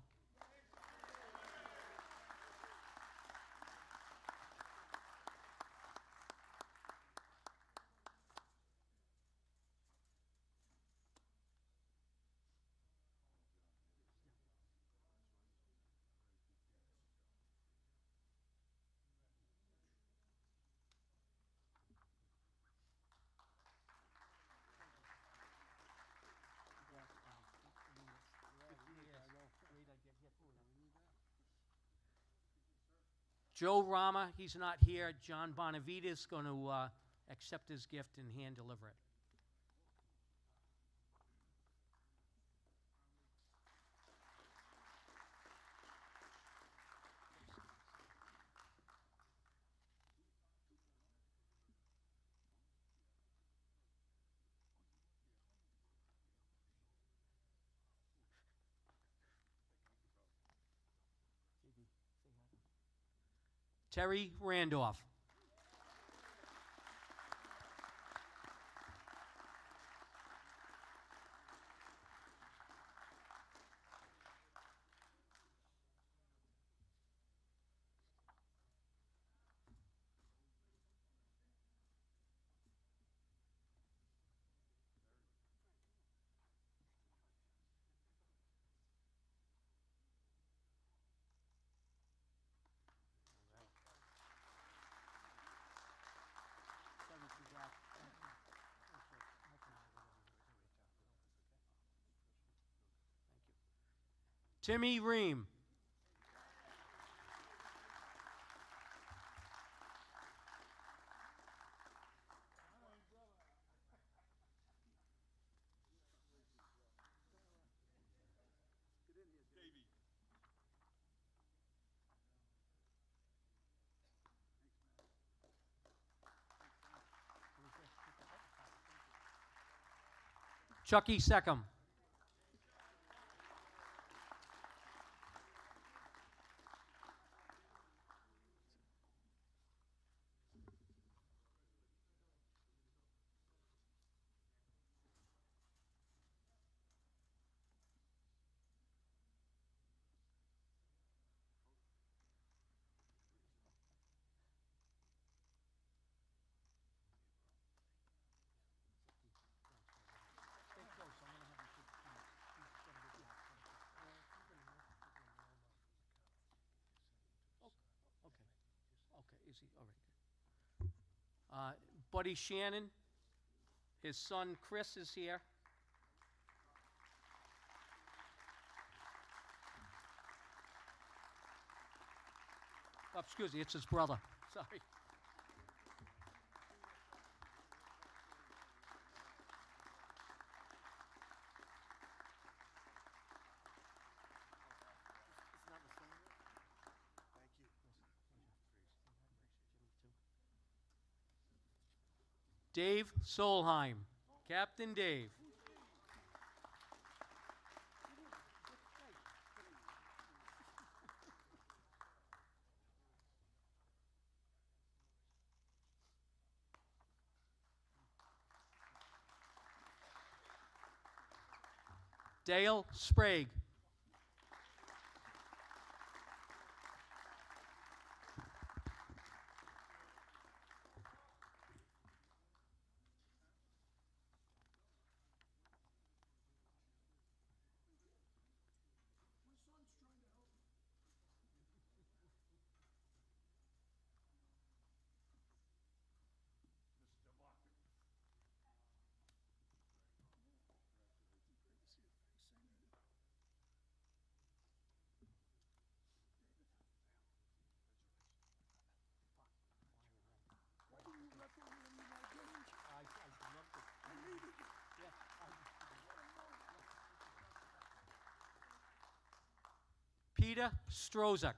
Joe Rama, he's not here. John Bonavides is going to accept his gift and hand deliver it. Terry Randolph. Timmy Ream. Davey. Chucky Seckham. Is he? All right. Buddy Shannon, his son Chris is here. Oh, excuse me, it's his brother. Sorry. Dave Solheim, Captain Dave. Dale Sprague. Peter Strozak.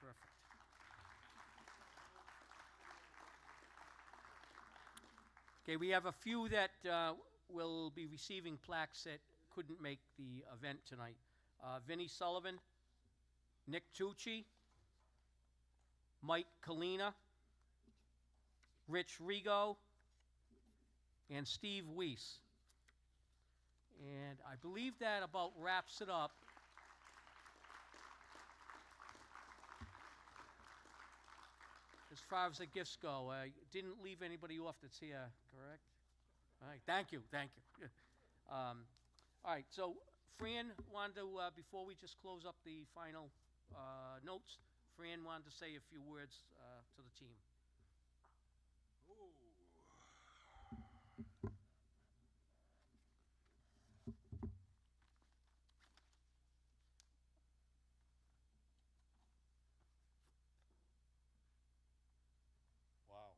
Perfect. Okay, we have a few that will be receiving plaques that couldn't make the event tonight. Vinnie Sullivan, Nick Tucci, Mike Kalina, Rich Rigo, and Steve Weiss. And I believe that about wraps it up. As far as the gifts go, didn't leave anybody off that's here, correct? All right, thank you. All right, so Fran wanted to, before we just close up the final notes, Fran wanted to say a few words to the team. Wow,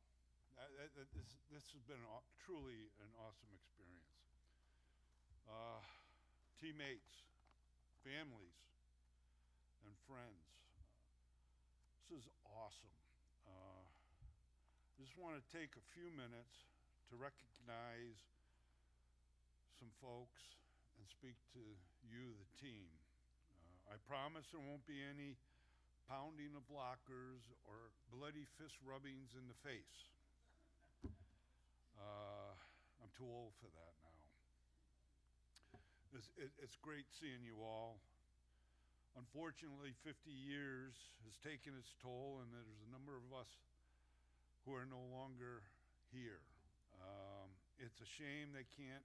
this has been truly an awesome experience. Teammates, families, and friends. This is awesome. I just want to take a few minutes to recognize some folks and speak to you, the team. I promise there won't be any pounding of blockers or bloody fist rubbings in the face. I'm too old for that now. It's great seeing you all. Unfortunately, 50 years has taken its toll, and there's a number of us who are no longer here. It's a shame they can't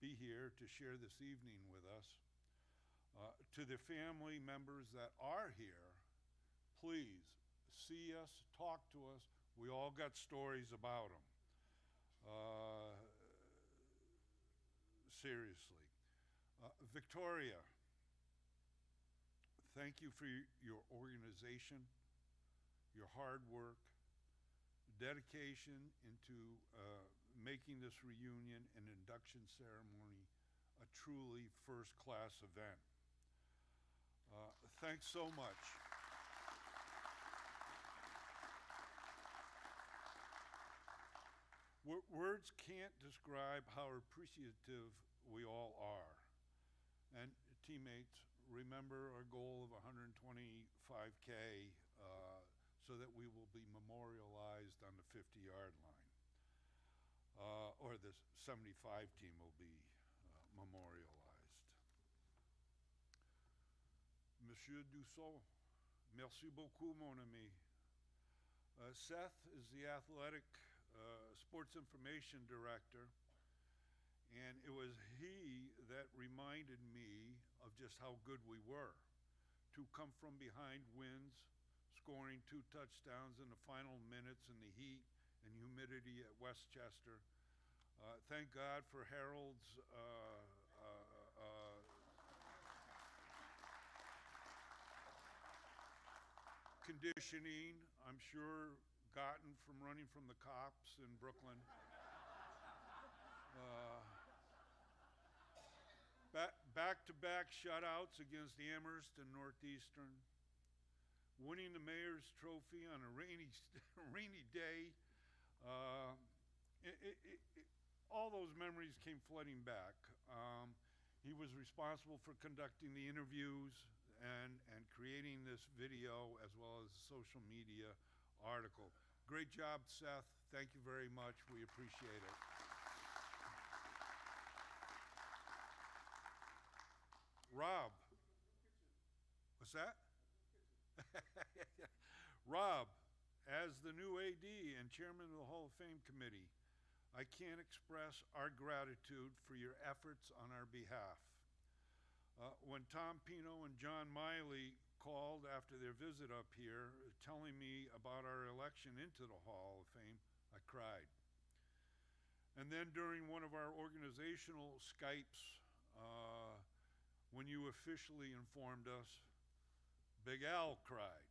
be here to share this evening with us. To the family members that are here, please see us, talk to us. We all got stories about them. Seriously. Victoria, thank you for your organization, your hard work, dedication into making this reunion and induction ceremony a truly first-class event. Thanks so much. Words can't describe how appreciative we all are. And teammates, remember our goal of 125K so that we will be memorialized on the 50-yard line. Or the 75 team will be memorialized. Monsieur Dussault, merci beaucoup, mon ami. Seth is the athletic sports information director, and it was he that reminded me of just how good we were. To come from behind wins, scoring 2 touchdowns in the final minutes in the heat and humidity at Westchester. Thank God for Harold's conditioning, I'm sure gotten from running from the cops in Brooklyn. Back-to-back shutouts against Amherst and Northeastern. Winning the Mayor's Trophy on a rainy day. All those memories came flooding back. He was responsible for conducting the interviews and creating this video as well as the social media article. Great job, Seth. Thank you very much. We appreciate it. Rob. What's that? Rob, as the new AD and chairman of the Hall of Fame committee, I can't express our gratitude for your efforts on our behalf. When Tom Pino and John Miley called after their visit up here telling me about our election into the Hall of Fame, I cried. And then during one of our organizational Skypes, when you officially informed us, Big Al cried.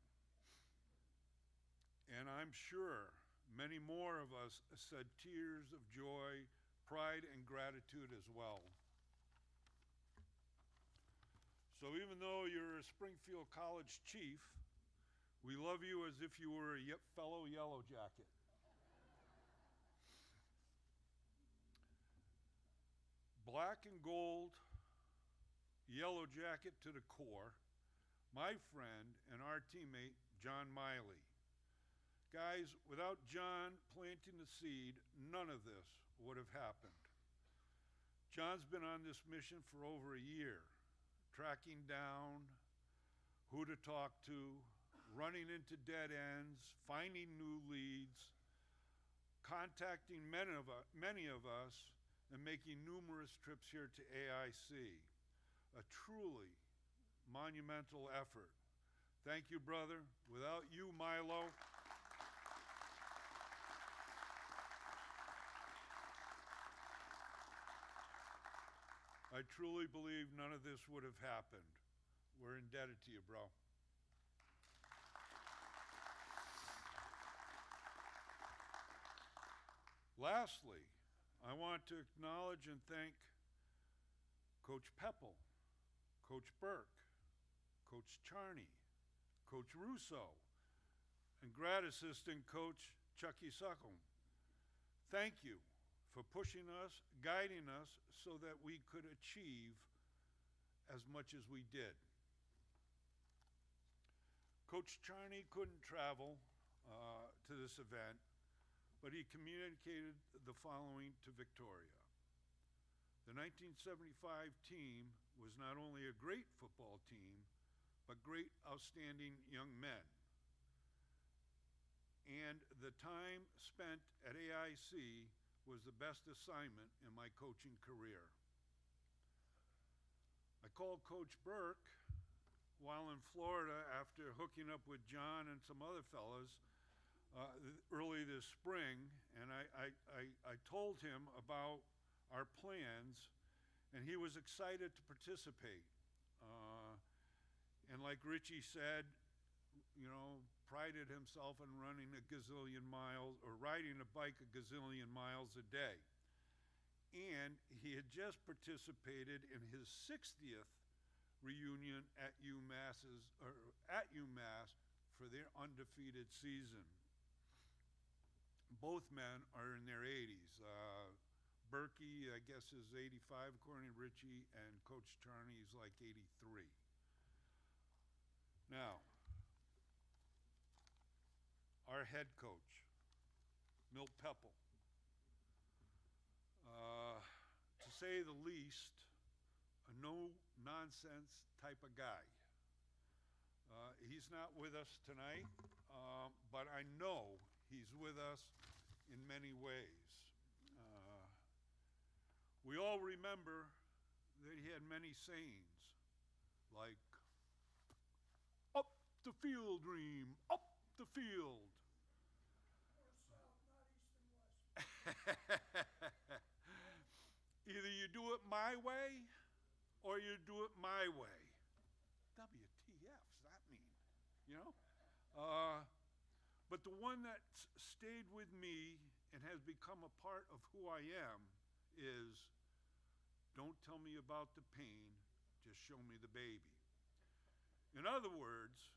And I'm sure many more of us shed tears of joy, pride, and gratitude as well. So even though you're a Springfield College chief, we love you as if you were a fellow Yellow Jacket. Black and gold, Yellow Jacket to the core, my friend and our teammate, John Miley. Guys, without John planting the seed, none of this would have happened. John's been on this mission for over a year, tracking down who to talk to, running into dead ends, finding new leads, contacting many of us, and making numerous trips here to AIC. A truly monumental effort. Thank you, brother. Without you, Milo, I truly believe none of this would have happened. We're indebted to you, bro. Lastly, I want to acknowledge and thank Coach Peppel, Coach Burke, Coach Charney, Coach Russo, and grad assistant Coach Chucky Suckham. Thank you for pushing us, guiding us so that we could achieve as much as we did. Coach Charney couldn't travel to this event, but he communicated the following to Victoria. The 1975 team was not only a great football team, but great, outstanding young men. And the time spent at AIC was the best assignment in my coaching career. I called Coach Burke while in Florida after hooking up with John and some other fellas early this spring, and I told him about our plans, and he was excited to participate. And like Richie said, you know, prided himself in running a gazillion miles or riding a bike a gazillion miles a day. And he had just participated in his 60th reunion at UMass for their undefeated season. both men are in their 80s. Berkey, I guess, is 85 according to Richie, and Coach Charney is like 83. Now, our head coach, Milt Pepple, to say the least, a no-nonsense type of guy. He's not with us tonight, but I know he's with us in many ways. We all remember that he had many sayings, like, up the field, Ream, up the field. Either you do it my way or you do it my way. WTF's that mean? You know? But the one that stayed with me and has become a part of who I am is, don't tell me about the pain, just show me the baby. In other words,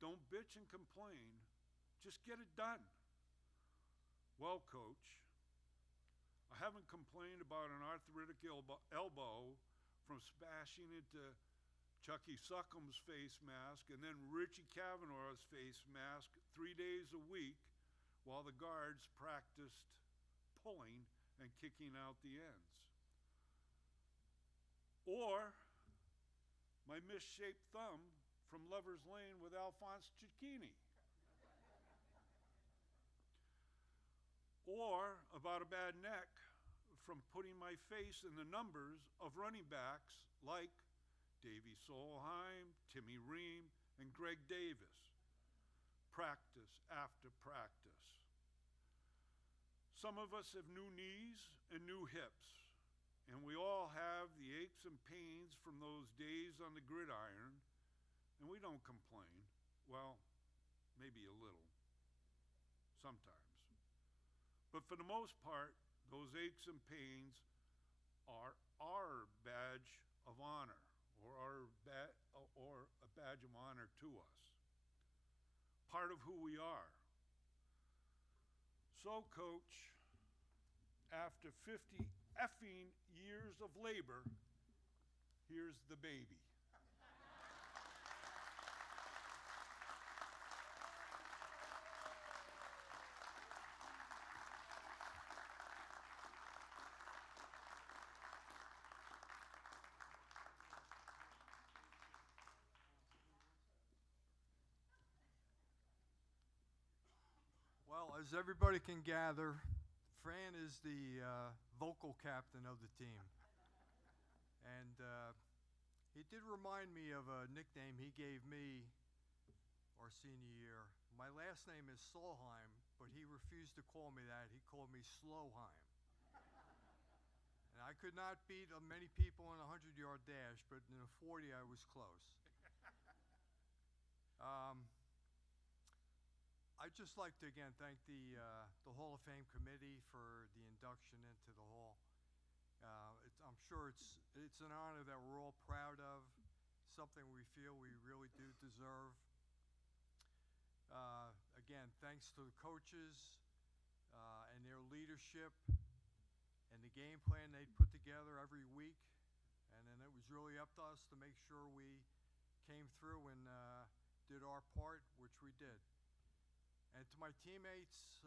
don't bitch and complain, just get it done. Well, Coach, I haven't complained about an arthritic elbow from smashing into Chucky Suckham's face mask and then Richie Kavanaugh's face mask 3 days a week while the guards practiced pulling and kicking out the ends. Or my misshaped thumb from Lover's Lane with Alphonse Cicchini. Or about a bad neck from putting my face in the numbers of running backs like Davey Solheim, Timmy Ream, and Greg Davis. Practice after practice. Some of us have new knees and new hips, and we all have the aches and pains from those days on the gridiron, and we don't complain. Well, maybe a little, sometimes. But for the most part, those aches and pains are our badge of honor, or a badge of honor to us. Part of who we are. So, Coach, after 50 effing years of labor, here's the baby. Well, as everybody can gather, Fran is the vocal captain of the team. And he did remind me of a nickname he gave me our senior year. My last name is Solheim, but he refused to call me that. He called me Slowheim. And I could not beat many people in a 100-yard dash, but in a 40 I was close. I'd just like to again thank the Hall of Fame committee for the induction into the Hall. I'm sure it's an honor that we're all proud of, something we feel we really do deserve. Again, thanks to the coaches and their leadership and the game plan they'd put together every week. And then it was really up to us to make sure we came through and did our part, which we did. And to my teammates,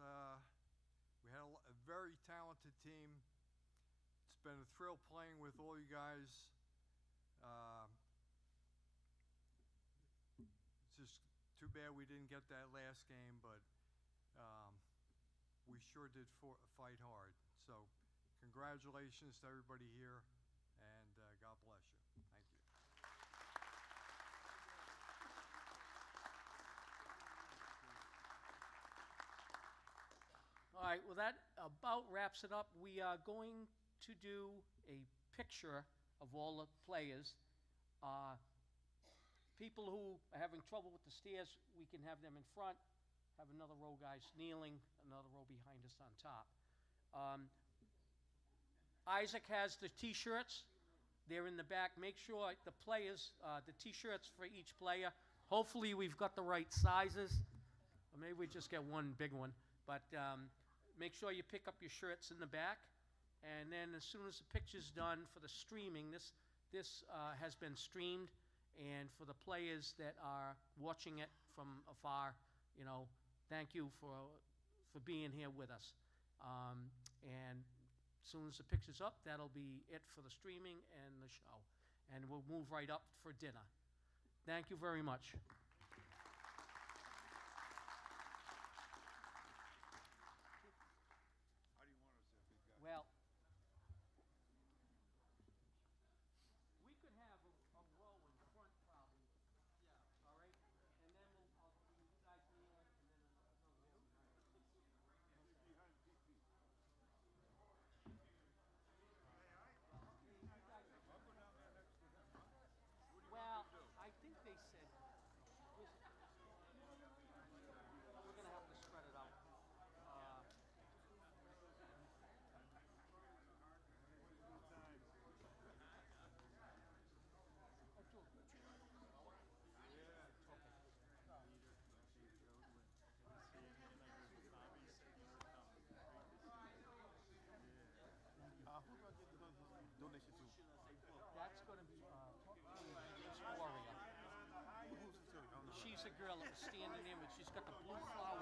we had a very talented team. It's been a thrill playing with all you guys. It's just too bad we didn't get that last game, but we sure did fight hard. So congratulations to everybody here, and God bless you. Thank you. All right, well, that about wraps it up. We are going to do a picture of all the players. People who are having trouble with the stairs, we can have them in front, have another row guys kneeling, another row behind us on top. Isaac has the T-shirts. They're in the back. Make sure the players, the T-shirts for each player, hopefully we've got the right sizes. Or maybe we just get one big one. But make sure you pick up your shirts in the back. And then as soon as the picture's done for the streaming, this has been streamed. And for the players that are watching it from afar, you know, thank you for being here with us. And as soon as the picture's up, that'll be it for the streaming and the show. And we'll move right up for dinner. Thank you very much. Well, we could have a row in front probably. Yeah. All right? And then you guys kneel it and then well, I think they said we're going to have to spread it out. That's going to be Gloria. She's a girl that was standing there, but she's got the blue flower.